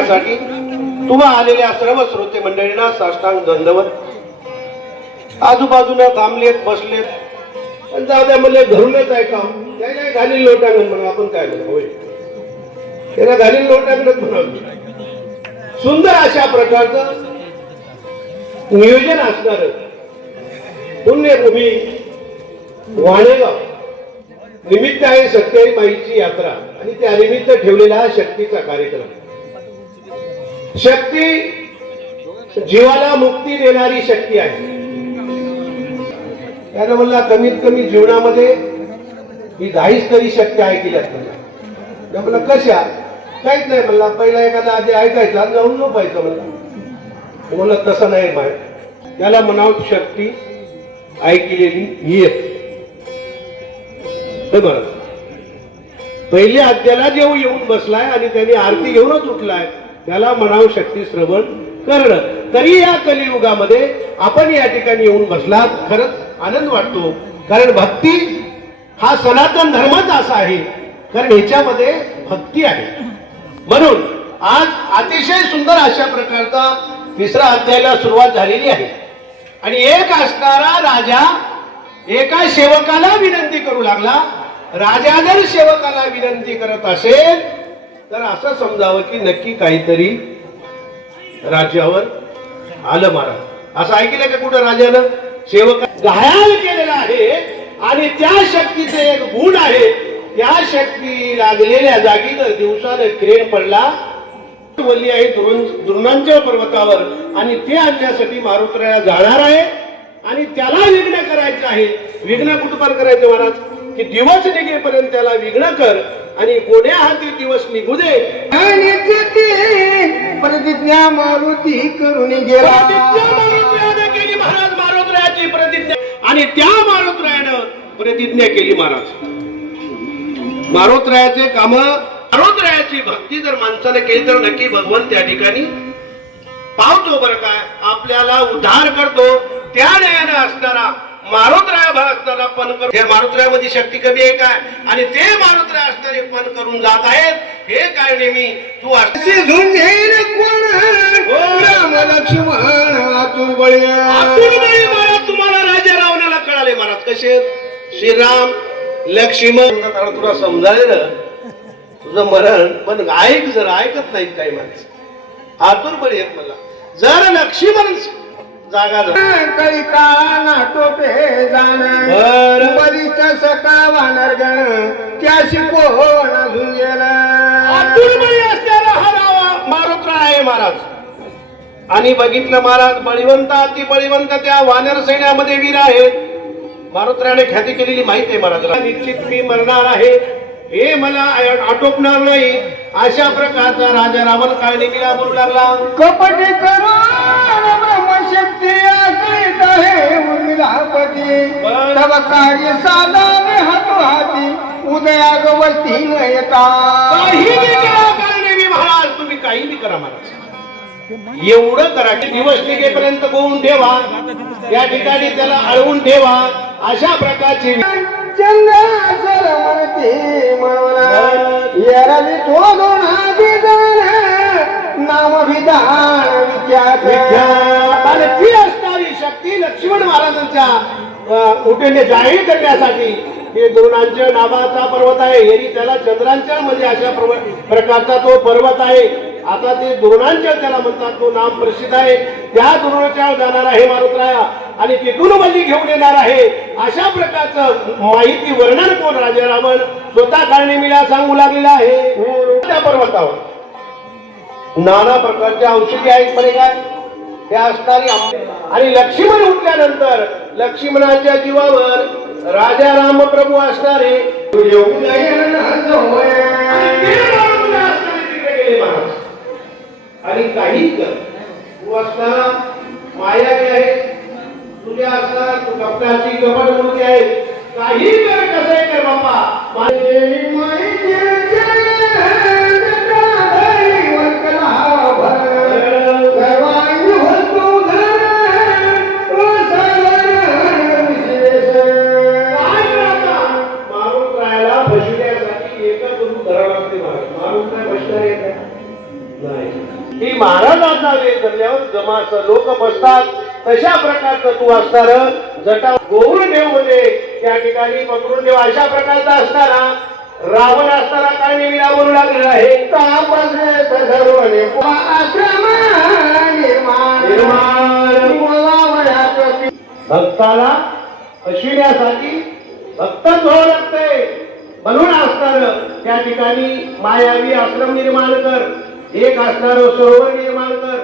त्यासाठी तुम्हा आलेल्या सर्व श्रोते मंडळींना साष्टांग दंडवत आजूबाजूला थांबलेत बसलेत. पण जाऊ द्या म्हणले घरूनच ऐका काय काय घालील लोटांगण म्हणून आपण काय म्हणू? होय. त्याला घालील लोटांगणच म्हणाल सुंदर अशा प्रकारचं नियोजन असणार पुण्यभूमी वाणेगाव. निमित्त आहे सत्याई माईची यात्रा आणि त्या निमित्त ठेवलेला हा शक्तीचा कार्यक्रम. शक्ती जीवाला मुक्ती देणारी शक्ती आहे. त्यानं म्हणला कमीत कमी जीवनामध्ये ही दहाच तरी शक्ती ऐकल्यात म्हणला म्हणलं कशा? काहीच नाही म्हणला. पहिला एखादा आधी ऐकायचा जाऊन झोपायचं म्हणला. मी म्हणलं तसं नाही माय त्याला म्हणावं शक्ती ऐकलेली येत हे बरं. पहिल्या अध्याला जेव्हा येऊन बसलाय आणि त्याने आरती घेऊनच उठलाय. त्याला म्हणावं शक्ती श्रवण करणं. तरी या कलियुगामध्ये आपण या ठिकाणी येऊन बसलात. खरंच आनंद वाटतो. कारण भक्ती हा सनातन धर्मच असा आहे. कारण ह्याच्यामध्ये भक्ती आहे. म्हणून आज अतिशय सुंदर अशा प्रकारचा तिसरा अध्यायाला सुरुवात झालेली आहे. आणि एक असणारा राजा एका सेवकाला विनंती करू लागला. राजा जर सेवकाला विनंती करत असेल तर असं समजावं की नक्की काहीतरी राज्यावर आलं मारा. असं ऐकलं का कुठं राजानं? सेवक घायाल केलेला आहे आणि त्या शक्तीचे एक गुण आहे. त्या शक्ती लागलेल्या जागी जर दिवसानं क्रेन पडला. वल्ली आहे द्रोण पर्वतावर आणि ते आणण्यासाठी मारुतराया जाणार आहे आणि त्याला विघ्न करायचं आहे. विघ्न कुठपार करायचं महाराज? की दिवस निघेपर्यंत त्याला विघ्न कर. आणि कोण्या हाती दिवस निघू दे प्रतिज्ञा मारुती करून गेला. केली महाराज मारुतरायाची प्रतिज्ञा. आणि त्या मारुतरायानं प्रतिज्ञा केली महाराज. मारुतरायाचे काम मारुतरायाची भक्ती जर माणसाने केली तर नक्की भगवान त्या ठिकाणी पावतो बरं काय. आपल्याला उद्धार करतो. त्या नयानं असणारा मारुतराय असताना पण कर. हे मारुतरायामध्ये शक्ती कमी आहे काय? आणि ते मारुतराय असणारे पण करून जात आहेत. हे काय नेहमी तू असते सिंधुंजेर कोण? राम लक्ष्मण आतुर बळी. महाराज तुम्हाला राजा रावणाला कळाले महाराज कसे श्रीराम लक्ष्मण. तुला समजायला तुझं मरण पण ऐक जर ऐकत नाहीत काही माणसं. आतुर बळी आहेत मला. जर लक्ष्मण जागा कळी टोपे जाण. बरं. बलिष्ठ सका वानर गण त्याशी कोण अजून गेला आतुरबळी असलेला हा रावा मारुतराय आहे महाराज. आणि बघितलं महाराज बळीवंत अति बळीवंत त्या वानर सैन्यामध्ये वीर आहेत मारुतरायाने ख्याती केलेली माहिती आहे महाराज. निश्चित मी मरणार आहे. हे मला आटोपणार नाही. अशा प्रकारचा राजा रावण नेहमीला बोलू लागला? कपटी करून तव कार्य साधावे हातो हाती उदयाग वस्ती न येता काही बी करा कारणे महाराज तुम्ही काही बी करा महाराज. एवढं करा की दिवस निघेपर्यंत गोवून ठेवा. या ठिकाणी त्याला अळवून ठेवा. अशा प्रकारची चंद्राचल म्हणते आणि ती असणारी शक्ती लक्ष्मण महाराजांच्या उठेने जाहीर करण्यासाठी हे द्रोणांच्या नावाचा पर्वत आहे. एरी त्याला चंद्रांच्या म्हणजे अशा प्रकारचा तो पर्वत आहे. आता ते द्रोणांच्या त्याला म्हणतात तो नाम प्रसिद्ध आहे. त्या द्रोणाच्या जाणार आहे मारुतराया. आणि तिथून बली घेऊन येणार आहे. अशा प्रकारचं माहिती वर्णन कोण राजा रावण? स्वतः कारणे मिळा सांगू लागलेला आहे. त्या पर्वतावर. नाना प्रकारच्या औषधी आहेत बरे काय त्या असणारी आणि लक्ष्मण उठल्यानंतर लक्ष्मणाच्या जीवावर राजा रामप्रभू असणारे आणि असणारे आणि काही कर तू असताना मायावी आहे तुझ्या असणार तू कपटाची कपट मूर्ती आहे काही तशा प्रकारचं तू असणार जटा गोवून ठेव म्हणजे. त्या ठिकाणी पकडून ठेव. अशा प्रकारचा असणारा रावण असणारा काय नेहमी बोलू लागलेला आहे? भक्ताला अशिण्यासाठी भक्तच व्हावं लागतंय म्हणून असणार त्या ठिकाणी मायावी आश्रम निर्माण कर. एक असणार सरोवर निर्माण कर.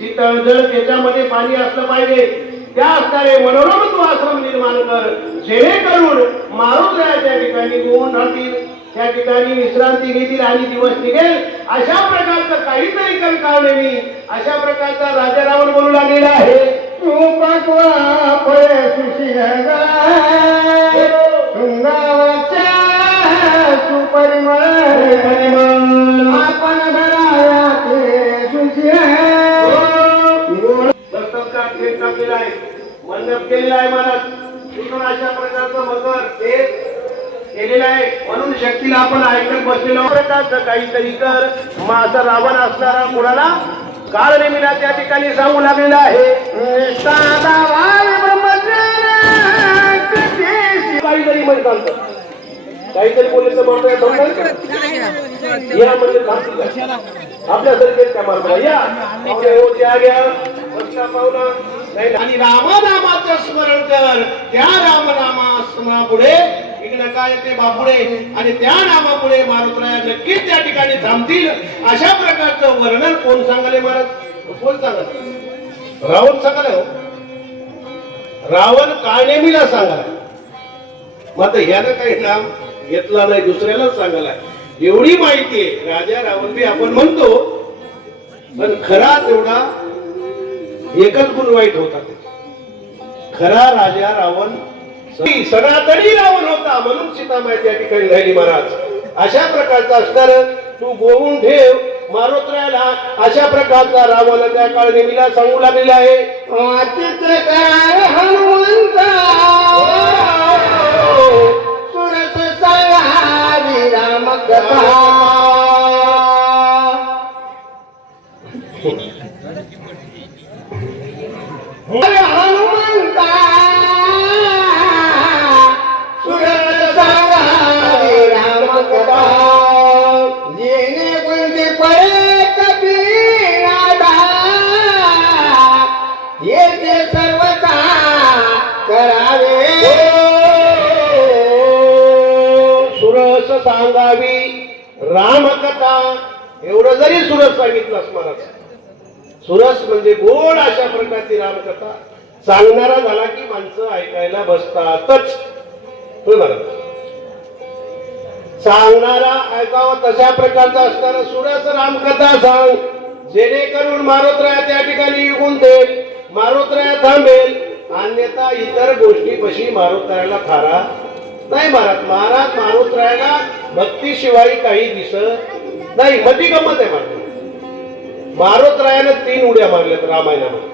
शीतळ जल त्याच्यामध्ये पाणी असलं पाहिजे. त्या असणारे मनोरम तू आश्रम निर्माण कर. जेणेकरून मारुद्राच्या ठिकाणी गुण राहतील. त्या ठिकाणी विश्रांती घेतील आणि दिवस निघेल. अशा प्रकारचं काहीतरी कर कावणे मी अशा प्रकारचा राजा रावण बोलू लागलेला आहे. रूपत्वा फळे सुशील गाय. शृंगावरच्या सुपरिमळ. आपण घराया ते सुशील टाकलेला आहे. मंडप केलेला आहे महाराज तिथून अशा प्रकारचं मकर ते केलेलं आहे. म्हणून शक्तीला आपण ऐकत बसलेलो. प्रकारचं काहीतरी कर. असा रावण असणारा कुणाला काळ नेमीला त्या ठिकाणी सांगू लागलेला आहे. काहीतरी चालतं काहीतरी तर म्हणतोय या म्हणजे? आपल्यासारखेच का मारतो या. पाहुणे आणि रामनामाचं स्मरण कर. त्या रामनामा स्मरणापुढे इकडे काय ते बापुडे आणि त्या नामापुढे मारुतराया नक्कीच त्या ठिकाणी थांबतील. अशा प्रकारचं वर्णन कोण सांगाले महाराज? कोण सांगत रावण सांगाल हो. रावण काळनेमीला सांगाला? मग आता ह्यानं काही नाम घेतला नाही दुसऱ्यालाच सांगायला एवढी माहिती आहे. राजा रावण बी आपण म्हणतो पण खरा तेवढा एकच गुण वाईट होता ते. खरा राजा रावण सनातनी रावण होता म्हणून सीतामाई त्या ठिकाणी राहिली महाराज. अशा प्रकारचा असणार तू गोवून ठेव मारोत्राला अशा प्रकारचा रावण त्या काळ नेहमीला सांगू लागलेला आहे. वाचित हनुमंता. राम कथा. हनुमंता जरी सुरस सांगितलं महाराज सुरस म्हणजे गोड अशा प्रकारची रामकथा. सांगणारा झाला की माणसं ऐकायला बसतातच. होय महाराज सांगणारा ऐकावं तशा प्रकारचा असणारा सुरस रामकथा सांग. जेणेकरून मारुतराया त्या ठिकाणी निघून देईल मारुतराया थांबेल. अन्यथा इतर गोष्टी पशी मारुतरायाला थारा नाही महाराज महाराज मारुतरायाला भक्तीशिवाय काही दिसत नाही मधी गंमत आहे महाराज मारुतरायानं तीन उड्या मारल्यात रामायणामध्ये.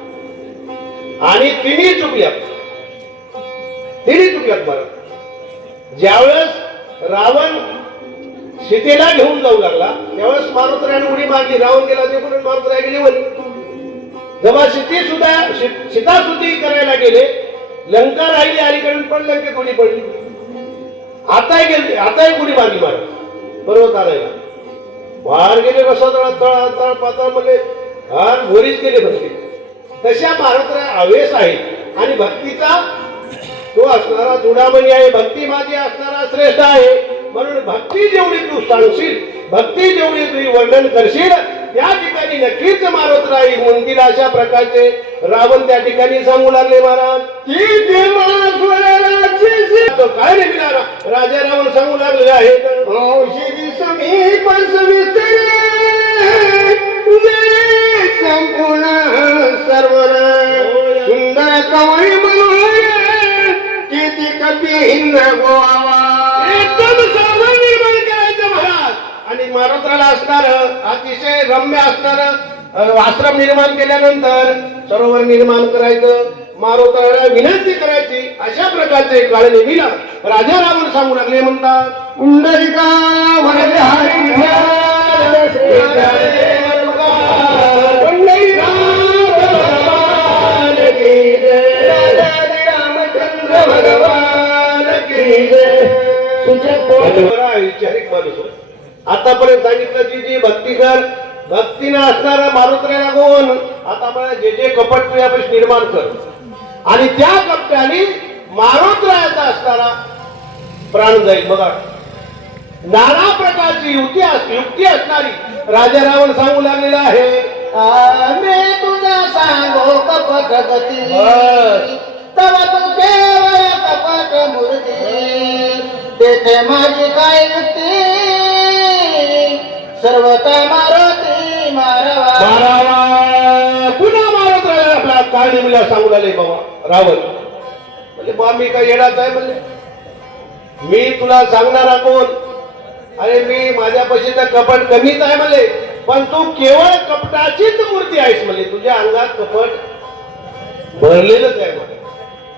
आणि तिन्ही चुकल्यात. तिन्ही चुकल्यात मला ज्यावेळेस रावण सीतेला घेऊन जाऊ लागला त्यावेळेस मारुतरायाने उडी मारली. रावण गेला ते म्हणून मारुतराय गेली वरी जेव्हा सीते सुद्धा सीता सुद्धी करायला गेले लंका राहिली अलीकडून पण लंकेत उडी पडली. आताही गेली आताही उडी मारली महाराज बरोबर आलायला बाहेर गेले रसा तळा तळा तळ पातळ म्हणले हार वरीच गेले बसले. तशा महाराष्ट्र आवेश आहे आणि भक्तीचा तो असणारा चुडामणी आहे भक्ती माझी असणारा श्रेष्ठ आहे. म्हणून भक्ती जेवढी तू सांगशील भक्ती जेवढी तू वर्णन करशील त्या ठिकाणी नक्कीच मारत राहील म्हणतील अशा प्रकारचे. रावण त्या ठिकाणी सांगू लागले महाराज. काय? राजा रावण सांगू लागलेले आहेत औषधी समीप संपूर्ण सर्वर. सुंदर कवळी मनोहर किती कपी इंद्र गोवा. महाराष्ट्राला असणार अतिशय रम्य असणार. आश्रम निर्माण केल्यानंतर सरोवर निर्माण करायचं मारोतराला विनंती करायची अशा प्रकारचे काळे नेहमीला राजा रावण सांगू लागले म्हणतात कुंडलिका भगवान विचारिक माणूस आतापर्यंत सांगितलं जी जी भक्ती कर भक्तीनं असणारा मारुत्र्याला गुण आता मला जे जे कपट तुझ्यापाशी निर्माण कर. आणि त्या कपट्याने मारुत्रायाचा असणारा प्राण जाईल. बघा. नाना प्रकारची युक्ती अस- युक्ती असणारी राजा रावण सांगू लागलेला आहे. मी तुझा सांगो कपट गती. बस. तव तू केवळ कपट मूर्ती. तेथे माझी काय युक्ती? सर्वता मारती मारावा. पुन्हा मारत राहिला आपला. काय निमिला सांगू लागले बाबा. रावण म्हणजे बा मी काय येणार आहे म्हणजे मी तुला सांगणारा कोण अरे मी माझ्यापाशी तर कपट कमीच आहे म्हणले. पण तू केवळ कपटाचीच मूर्ती आहेस म्हणले. तुझ्या अंगात कपट भरलेलंच आहे म्हणे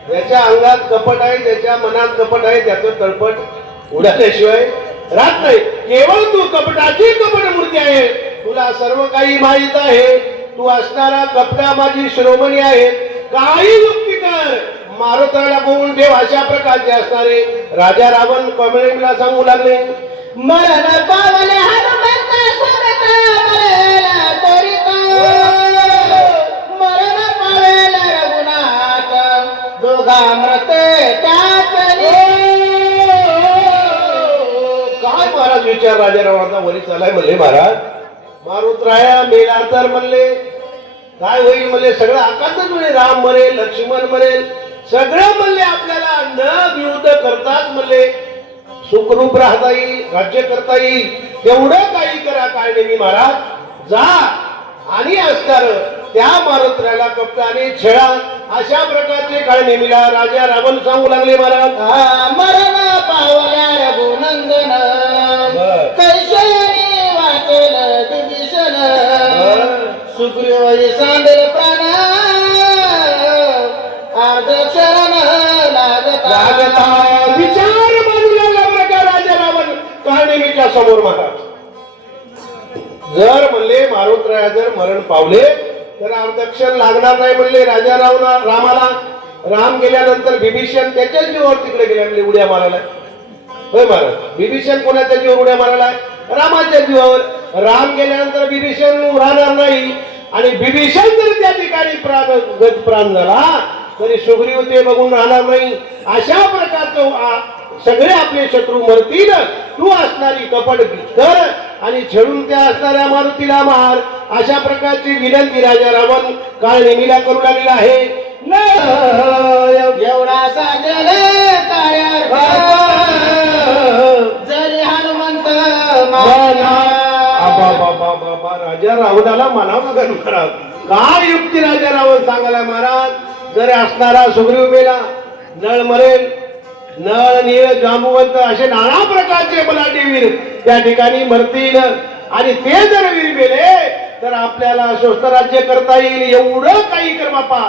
ज्याच्या अंगात कपट आहे ज्याच्या मनात कपट आहे त्याचं तळपट उडाल्याशिवाय राहत नाही केवळ तू कपटाची कपट मूर्ती आहे. तुला सर्व काही माहीत आहे. तू असणारा कपटा माझी शिरोमणी आहे. काही युक्ती कर. मारुताला बघून देव अशा प्रकारचे असणारे. राजा रावण कॉमेडीला सांगू लागले मरण पावले हनुमंत सुरत मरेला त्वरित मरण पावेला रघुनाथ. दोघा त्या विचार राजा रावणाचा वरी चालाय म्हणले महाराज. मारुतराया मेला तर म्हणले काय होईल म्हणले सगळं आकाशच म्हणे राम म्हणे लक्ष्मण म्हणे सगळं म्हणले आपल्याला न विरुद्ध करताच म्हणले. सुखरूप राहता येईल राज्य करता येईल तेवढं काही करा काय नेहमी महाराज. जा आणि असणार त्या मारुत्राला कप्ताने छेळा अशा प्रकारचे काय नेहमीला राजा रावण सांगू लागले महाराज. मरण पावल्या रघुनंदन. बर. कैशोरी वाचेल विभीषण बर. सुग्रीवरी सांडेल प्राण अर्ध क्षण लागता विचार मानू लागला का राजा रावण काळनेमीच्या समोर महाराज जर म्हणले मारुतराया जर मरण पावले तर अर्धक्षण लागणार नाही म्हणले राजा रावणा रामाला राम गेल्यानंतर विभीषण त्याच्याच जीवावर तिकडे गेले म्हणले उड्या मारायला होय महाराज. बिभीषण कोणाच्या जीवावर उड्या मारायला रामाच्या जीवावर. राम गेल्यानंतर बिभीषण राहणार नाही. आणि बिभीषण जर त्या ठिकाणी प्राण गत प्राण झाला तरी सुग्रीव ते बघून राहणार नाही. अशा प्रकारचं सगळे आपले शत्रू मरतील. तू असणारी कपट कर आणि छेडून त्या असणाऱ्या मारुतीला मार. अशा प्रकारची विनंती राजा रावण काळ नेमीला करू लागलेला आहे. एवढा बाबा, राजा. रावणाला म्हणावं लागेल महाराज काय युक्ती राजा रावण सांगायला महाराज? जर असणारा सुग्रीव मेला नळ मरेल. नळ नीळ जांबुवंत असे नाना प्रकारचे बलाढ्य वीर त्या ठिकाणी मरतील. आणि ते जर वीर मेले तर आपल्याला स्वस्थ राज्य करता येईल. एवढं काही कर बापा.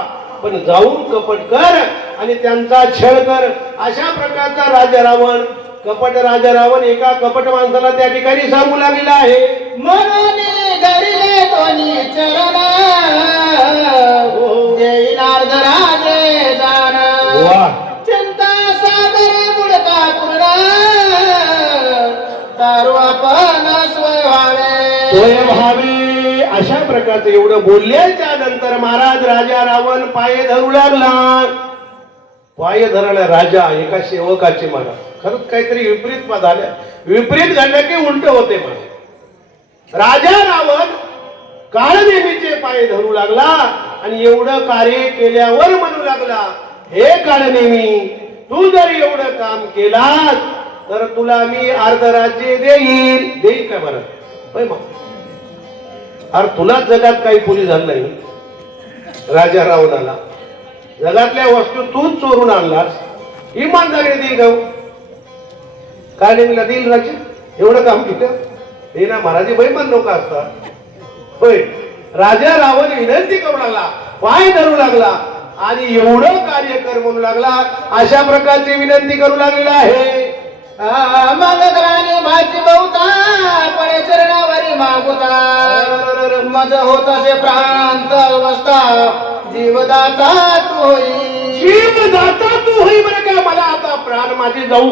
पण जाऊन कपट कर आणि त्यांचा छळ कर. अशा प्रकारचा राजा रावण कपट राजा रावण एका कपट माणसाला त्या ठिकाणी सांगू लागलेला आहे. म्हणून धरले दोन्ही चरण. देई नारद राजे जाण. वाह. चिंता सागर बुडका पूर्ण. तारू आपण स्वय व्हावे स्वय व्हावे अशा प्रकारचं एवढं बोलल्याच्या नंतर महाराज राजा रावण पाय धरू लागला. पाय धरायला राजा एका सेवकाचे महाराज खरंच काहीतरी विपरीत झाल्या विपरीत घडलं की उलट होते माझे राजा रावण काळ नेहमीचे पाय धरू लागला आणि एवढं कार्य केल्यावर म्हणू लागला हे काळ नेहमी तू जर एवढं काम केलास तर तुला मी अर्ध राज्य देईल देईल काय बरं? अरे तुला जगात काही पुरी झालं नाही. राजा रावणाला. जगातल्या वस्तू तूच चोरून आणलास. इमानदारी दे गाऊ काय नेमला देईल राज्य एवढं काम केलं हे ना महाराजी बैमान लोक असतात? होय राजा रावण विनंती करू लागला पाय धरू लागला आणि एवढं कार्य कर म्हणू लागला अशा प्रकारची विनंती करू लागलेला आहे. भाजी बहुता पडे चरणावरी मागुता. मज होत असे प्रांत अवस्था जीवदाता तू होई. जीव दाता तू होई बरं का? मला आता प्राण माझे जाऊ